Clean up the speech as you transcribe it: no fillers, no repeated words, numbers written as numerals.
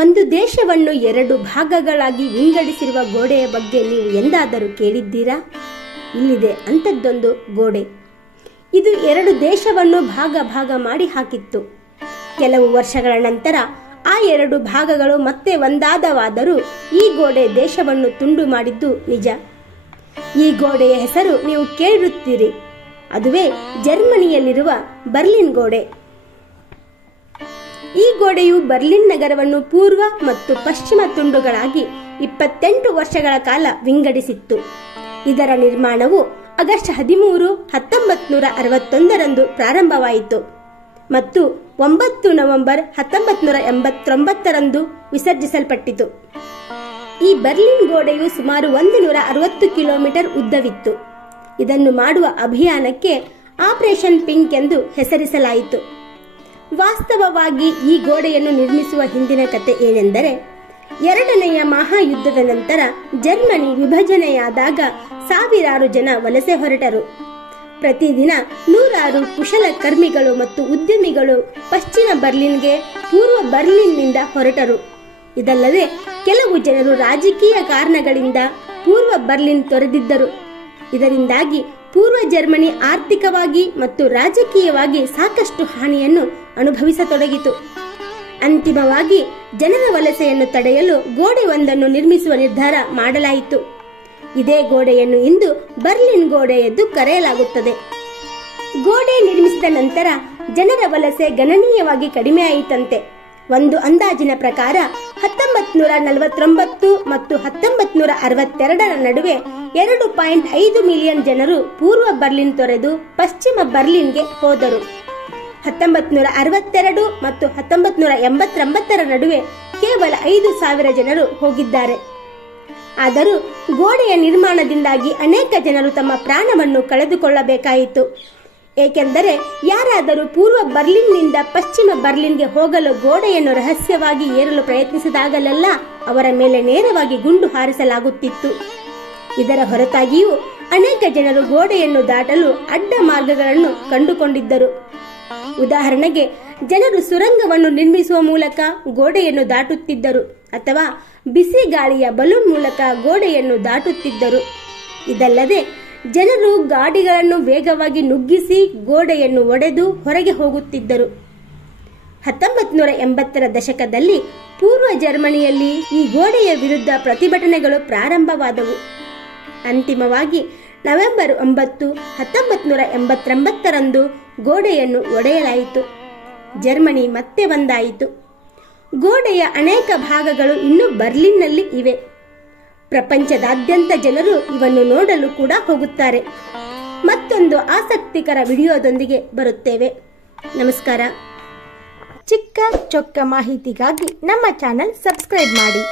ಒಂದು ದೇಶವನ್ನು ಎರಡು ಭಾಗಗಳಾಗಿ ವಿಂಗಡಿಸಿರುವ ಗೋಡೆಯ ಬಗ್ಗೆ ನೀವು ಎಂದಾದರೂ ಕೇಳಿದ್ದೀರಾ? ಇಲ್ಲಿದೆ ಅಂಥದ್ದೊಂದು ಗೋಡೆ. ಇದು ಎರಡು ದೇಶವನ್ನು ಭಾಗ ಮಾಡಿ ಹಾಕಿತ್ತು. ಕೆಲವು ವರ್ಷಗಳ ನಂತರ ಆ ಎರಡು ಭಾಗಗಳು ಮತ್ತೆ ಒಂದಾದವಾದರೂ ಈ ಗೋಡೆ ದೇಶವನ್ನು ತುಂಡು ಮಾಡಿದ್ದು ನಿಜ. ಈ ಗೋಡೆಯ ಹೆಸರು ನೀವು ಕೇಳಿರುತ್ತೀರಿ. ಅದುವೇ ಜರ್ಮನಿಯಲ್ಲಿರುವ ಬರ್ಲಿನ್ ಗೋಡೆ. ಈ ಗೋಡೆಯು ಬರ್ಲಿನ್ ನಗರವನ್ನು ಪೂರ್ವ ಮತ್ತು ಪಶ್ಚಿಮ ತುಂಡುಗಳಾಗಿ 28 ವರ್ಷಗಳ ಕಾಲ ವಿಂಗಡಿಸಿತ್ತು. ಇದರ ನಿರ್ಮಾಣವು ಆಗಸ್ಟ್ 13, 1961ರಂದು ಪ್ರಾರಂಭವಾಯಿತು ಮತ್ತು 9 ನವೆಂಬರ್ 1989ರಂದು ವಿಸರ್ಜಿಸಲ್ಪಟ್ಟಿತು. ಈ ಬರ್ಲಿನ್ ಗೋಡೆಯು ಸುಮಾರು 160 ಕಿಲೋಮೀಟರ್ ಉದ್ದವಿತ್ತು. ಇದನ್ನು ಮಾಡುವ ಅಭಿಯಾನಕ್ಕೆ ಆಪರೇಷನ್ ಪಿಂಕ್ ಎಂದು ಹೆಸರಿಸಲಾಯಿತು. ವಾಸ್ತವವಾಗಿ ಈ ಗೋಡೆಯನ್ನು ನಿರ್ಮಿಸುವ ಹಿಂದಿನ ಕತೆ ಏನೆಂದರೆ, ಎರಡನೆಯ ಮಹಾಯುದ್ಧದ ನಂತರ ಜರ್ಮನಿ ವಿಭಜನೆಯಾದಾಗ ಸಾವಿರಾರು ಜನ ವಲಸೆ ಹೊರಟರು. ಪ್ರತಿದಿನ ನೂರಾರು ಕುಶಲಕರ್ಮಿಗಳು ಮತ್ತು ಉದ್ಯಮಿಗಳು ಪಶ್ಚಿಮ ಬರ್ಲಿನ್ಗೆ ಪೂರ್ವ ಬರ್ಲಿನ್ನಿಂದ ಹೊರಟರು. ಇದಲ್ಲದೆ ಕೆಲವು ಜನರು ರಾಜಕೀಯ ಕಾರಣಗಳಿಂದ ಪೂರ್ವ ಬರ್ಲಿನ್ ತೊರೆದಿದ್ದರು. ಇದರಿಂದಾಗಿ ಪೂರ್ವ ಜರ್ಮನಿ ಆರ್ಥಿಕವಾಗಿ ಮತ್ತು ರಾಜಕೀಯವಾಗಿ ಸಾಕಷ್ಟು ಹಾನಿಯನ್ನು ಅನುಭವಿಸತೊಡಗಿತು. ಅಂತಿಮವಾಗಿ ಜನರ ವಲಸೆಯನ್ನು ತಡೆಯಲು ಗೋಡೆ ಒಂದನ್ನು ನಿರ್ಮಿಸುವ ನಿರ್ಧಾರ ಮಾಡಲಾಯಿತು. ಇದೇ ಗೋಡೆಯನ್ನು ಇಂದು ಬರ್ಲಿನ್ ಗೋಡೆ ಎಂದು ಕರೆಯಲಾಗುತ್ತದೆ. ಗೋಡೆ ನಿರ್ಮಿಸಿದ ನಂತರ ಜನರ ವಲಸೆ ಗಣನೀಯವಾಗಿ ಕಡಿಮೆಯಾಯಿತಂತೆ. ಒಂದು ಅಂದಾಜಿನ ಪ್ರಕಾರ 1949 ಮತ್ತು 1962ರ ನಡುವೆ 2.5 ಮಿಲಿಯನ್ ಜನರು ಪೂರ್ವ ಬರ್ಲಿನ್ ತೊರೆದು ಪಶ್ಚಿಮ ಬರ್ಲಿನ್ಗೆ ಹೋದರು. 1962 ಮತ್ತು 1989ರ ನಡುವೆ ಕೇವಲ 5,000 ಜನರು ಹೋಗಿದ್ದಾರೆ. ಆದರೂ ಗೋಡೆಯ ನಿರ್ಮಾಣದಿಂದಾಗಿ ಅನೇಕ ಜನರು ತಮ್ಮ ಪ್ರಾಣವನ್ನು ಕಳೆದುಕೊಳ್ಳಬೇಕಾಯಿತು. ಏಕೆಂದರೆ ಯಾರಾದರೂ ಪೂರ್ವ ಬರ್ಲಿನ್ನಿಂದ ಪಶ್ಚಿಮ ಬರ್ಲಿನ್ಗೆ ಹೋಗಲು ಗೋಡೆಯನ್ನು ರಹಸ್ಯವಾಗಿ ಏರಲು ಪ್ರಯತ್ನಿಸಿದಾಗಲೆಲ್ಲ ಅವರ ಮೇಲೆ ನೇರವಾಗಿ ಗುಂಡು ಹಾರಿಸಲಾಗುತ್ತಿತ್ತು. ಇದರ ಹೊರತಾಗಿಯೂ ಅನೇಕ ಜನರು ಗೋಡೆಯನ್ನು ದಾಟಲು ಅಡ್ಡ ಮಾರ್ಗಗಳನ್ನು ಕಂಡುಕೊಂಡಿದ್ದರು. ಉದಾಹರಣೆಗೆ, ಜನರು ಸುರಂಗವನ್ನು ನಿರ್ಮಿಸುವ ಮೂಲಕ ಗೋಡೆಯನ್ನು ದಾಟುತ್ತಿದ್ದರು ಅಥವಾ ಬಿಸಿ ಗಾಳಿಯ ಬಲೂನ್ ಮೂಲಕ ಗೋಡೆಯನ್ನು ದಾಟುತ್ತಿದ್ದರು. ಇದಲ್ಲದೆ ಜನರು ಗಾಡಿಗಳನ್ನು ವೇಗವಾಗಿ ನುಗ್ಗಿಸಿ ಗೋಡೆಯನ್ನು ಒಡೆದು ಹೊರಗೆ ಹೋಗುತ್ತಿದ್ದರು. 1980ರ ದಶಕದಲ್ಲಿ ಪೂರ್ವ ಜರ್ಮನಿಯಲ್ಲಿ ಈ ಗೋಡೆಯ ವಿರುದ್ಧ ಪ್ರತಿಭಟನೆಗಳು ಪ್ರಾರಂಭವಾದವು. ಅಂತಿಮವಾಗಿ ನವೆಂಬರ್ 9, 1989ರಂದು ಗೋಡೆಯನ್ನು ಒಡೆಯಲಾಯಿತು. ಜರ್ಮನಿ ಮತ್ತೆ ಒಂದಾಯಿತು. ಗೋಡೆಯ ಅನೇಕ ಭಾಗಗಳು ಇನ್ನೂ ಬರ್ಲಿನ್ನಲ್ಲಿ ಇವೆ. ಪ್ರಪಂಚದಾದ್ಯಂತ ಜನರು ಇವನ್ನು ನೋಡಲು ಕೂಡ ಹೋಗುತ್ತಾರೆ. ಮತ್ತೊಂದು ಆಸಕ್ತಿಕರ ವಿಡಿಯೋದೊಂದಿಗೆ ಬರುತ್ತೇವೆ. ನಮಸ್ಕಾರ. ಚಿಕ್ಕ ಚೊಕ್ಕ ಮಾಹಿತಿಗಾಗಿ ನಮ್ಮ ಚಾನೆಲ್ ಸಬ್ಸ್ಕ್ರೈಬ್ ಮಾಡಿ.